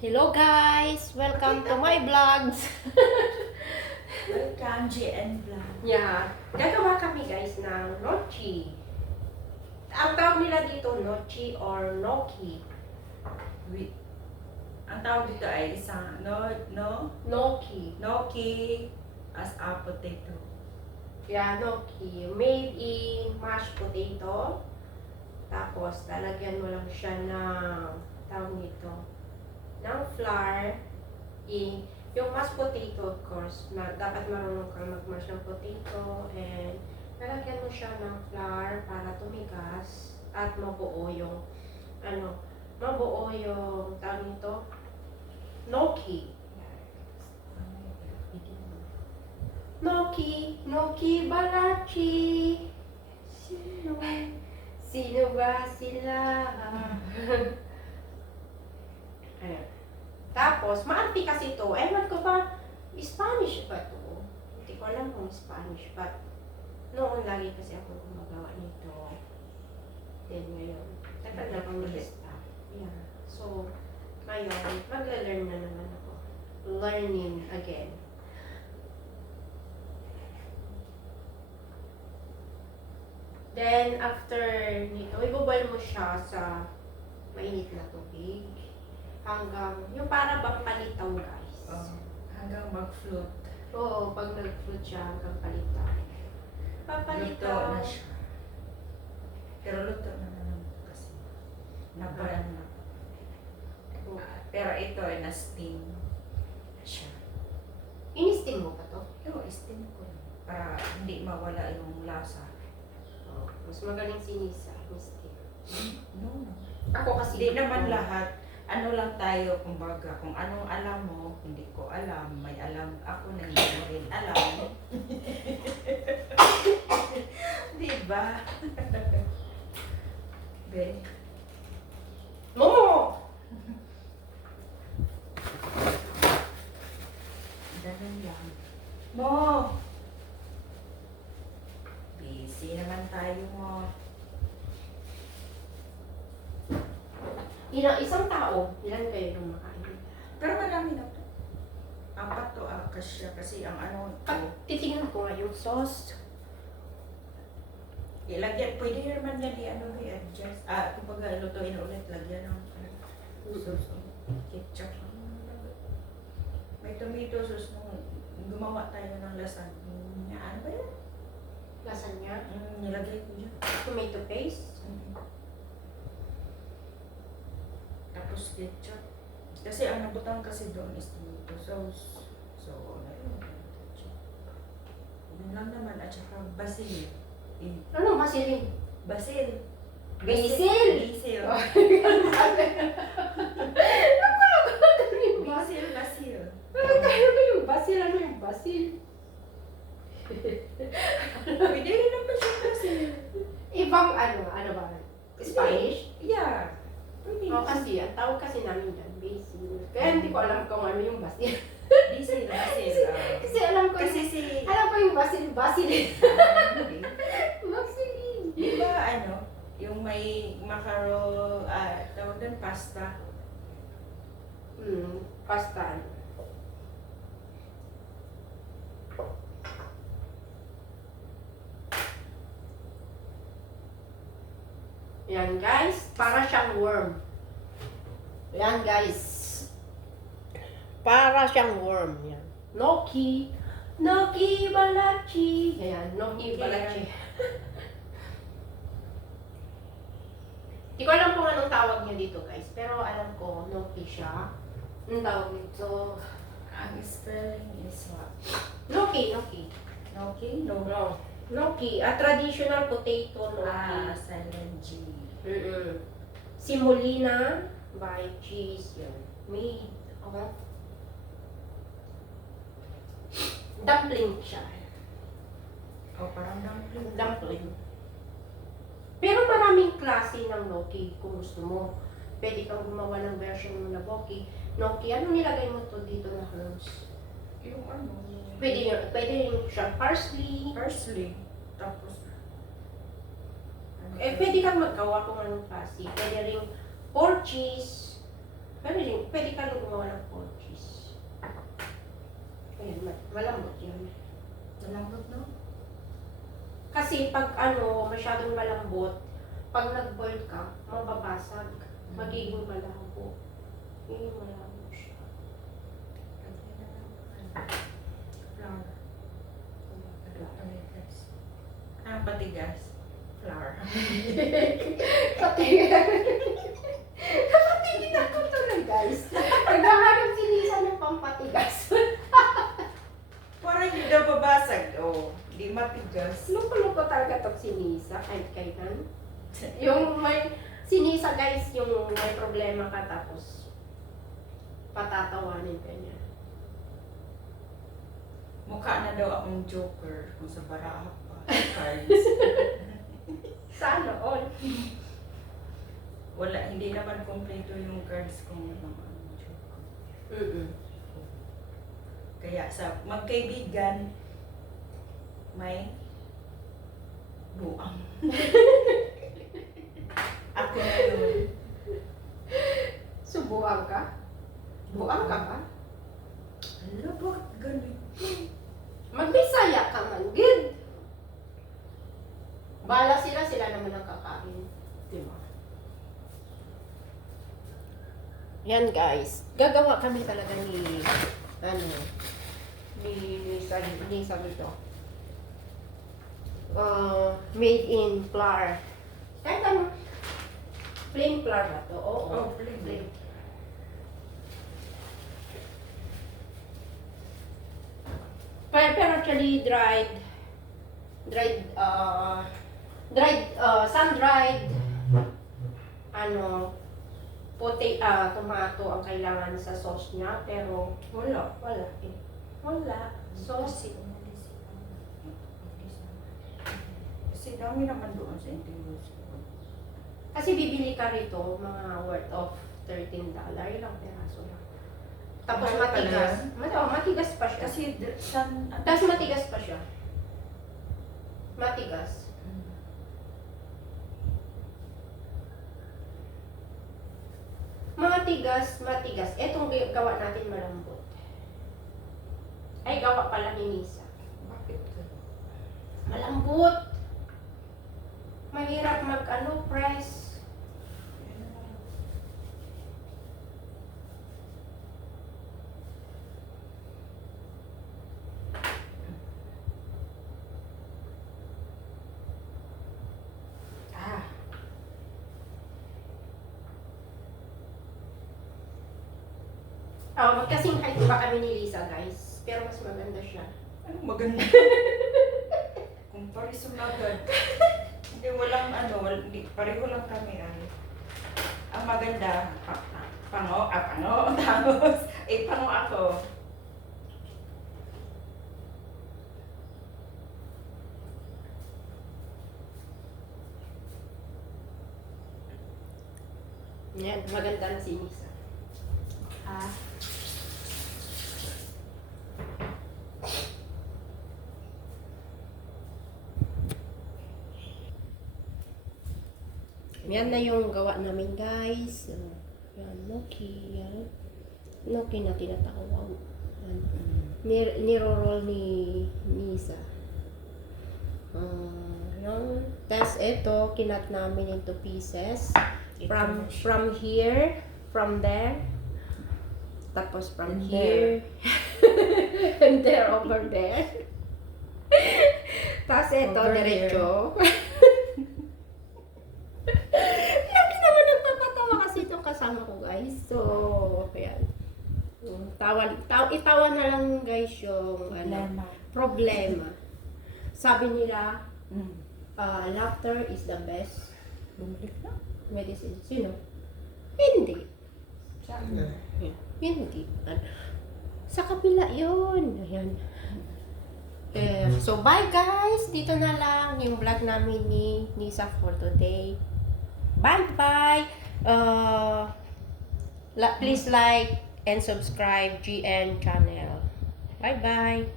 Hello guys! Welcome to my vlogs! Welcome, JN Vlog. Yeah, gagawa kami guys ng nochi. Ang tawag nila dito nochi or noki. Ang tawag dito ay isang Noki. gnocchi as a potato. Yeah, noki. Made in mashed potato. Tapos, lalagyan mo lang siya ng, tawag nito, ng flour. Yung mashed potato, of course, dapat marunong kang mag-mash ng potato. And, lalagyan mo siya ng flour para tumigas at mabuo yung, tawag nito, noki. Noki Balachi. Sino ba sila? Ayan. Tapos, maanti kasi ito. Ewan ko ba, Spanish ba ito? Hindi ko alam kung Spanish, but noon lagi kasi ako gumagawa nito. Then ngayon, tagal na akong nag-stop. Yeah. So, ngayon, magla-learn na naman ako. Learning again. Then, after nito, iboboil mo siya sa mainit na tubig. Hanggang, yung para bang palitaw, guys. Hanggang mag-float. Oo, pag nag-float siya hanggang palitaw. Luto Papalitaw. na siya. Pero luto na naman kasi. Nabaran na. Pero ito ay na-steam siya. Inistin mo pa to? Steam ko. Para hindi mawala yung lasa. Oo. Mas magaling si Nisa. Inistin. No. Ako kasi. Hindi naman lahat. Ano lang tayo, kumbaga, kung anong alam mo, hindi ko alam. May alam ako na hindi mo rin alam. Diba? Be. Momo! Ganun lang. Mo! Busy naman tayo mo. Isang tao, ilan kayo nung makain? Pero marami na to. Apat to kasya kasi ang ano to. Titingnan ko nga yung sauce. Ilagyan, pwede naman yan i-adjust. Kumbaga, lutuin ulit, lagyan ng sauce. Ketchup. May tomato sauce nung gumawa tayo ng lasagna. Ano ba yun? Lasagna. Nilagay ko dyan. Tomato paste. Tapos ketchup. Kasi ang nabutang kasi doon is tomato sauce. So, ketchup. Yun lang naman. At saka basil. Ano masilin? Basil. Basil! Basil. Basil, basil. Tayo ba yung basil? Ano yung basil? Pwede rin naman siya basil. Ibang ano ba? Spanish? Yeah. Pwede. Oo, kasi ang tawag kasi namin dyan, basil. Kaya hindi ko alam kung ano yung basil. Basil, basil. Kasi alam ko yung basil. Basil. Di ba yung may macaro, tawag doon, pasta. Pasta. Yan guys, para siyang worm. Yan guys. Para siyang worm. Yan. Noki Balachi. Yan, Noki Balachi. Hindi ko alam kung anong tawag niya dito guys, pero alam ko, Noki siya. Anong tawag nito? Ang spelling is what? Noki. Noki? No. Noki, a traditional potato Noki. Silent G. Simulina by cheese yun. Made, okay? Dumpling siya. Parang dumpling. Dumpling. Pero maraming klase ng Noki kung gusto mo. Pwede kang gumawa ng version mo na Noki. Ano nilagay mo to dito na herbs? Yung ano? Pwede rin siya parsley. Parsley. Tapos, Pwede kang maggawa kung anong klase. Pwede rin pork cheese. Pwede ka rin gumawa ng coaches. Ayan, malambot yun. Malambot, no? Kasi pag masyadong malambot, pag nag-boil ka, mababasag. Magiging malabo. Yung malabo siya. Flour. Ang patigas. Flour. Napatigil ako tuloy, guys. Naghahanap si Lisa ng pampatigas. Parang hindi daw babasag. Oh, hindi matigas. Loko-loko talaga to si Lisa, kahit kailan. Yung may, si Lisa, guys, yung may problema ka tapos patatawanin ka niya. Mukha na daw akong joker kung sa baraha pa. Cards. Sana all. Wala, hindi naman kompleto yung cards kung mga joker. Kaya sa magkaibigan, may buang. Ako na yun. Subuan ka? Buang ka ba? Ala, bakit ganito? Magbisaya ka man, good. Bala sila naman ang kakain. Diba? Yan guys, gagawa kami talaga ni sabi to. Made in flour. Kahit plain flour ba to? Oo. Oh, plain. Pero actually sun-dried, tomato ang kailangan sa sauce niya, pero wala eh. Wala. Sauce. Kasi dami naman doon sa interviews ko. Kasi bibili ka rito, mga worth of $13. Ilang peraso lang. Tapos Mahal pala matigas. yan? Matigas pa siya. Kasi Tapos matigas pa siya. Matigas. Matigas. Etong gawa natin malambot. Ay, gawa pala ni Nisa. Bakit? Malambot. Mahirap press. Magkasing height pa kami ni Lisa, guys. Pero mas maganda siya. Anong maganda? Comparison agad. Hindi, pareho lang kami. Ang maganda, pango, tapos, pango ako. Yan, maganda na si Lisa. Yan na yung gawa namin, guys. Yan, Noki. Yan. Noki na tinatawag. Niro-roll ni Nisa. Tapos ito, kinat namin into pieces. From here, from there. Tapos from And here. And there, over there. Tapos ito, Over diretso. Lagi naman nagpapatawa kasi itong kasama ko, guys. So, ayan. Itawa na lang, guys, yung problema. Sabi nila, laughter is the best Bumalik na? medicine. Sino? Hindi. Saan? Hindi. Sa kapila yun. Ayan. So, bye guys! Dito na lang yung vlog namin ni Nisa for today. Bye-bye! Please like and subscribe GN channel. Bye-bye!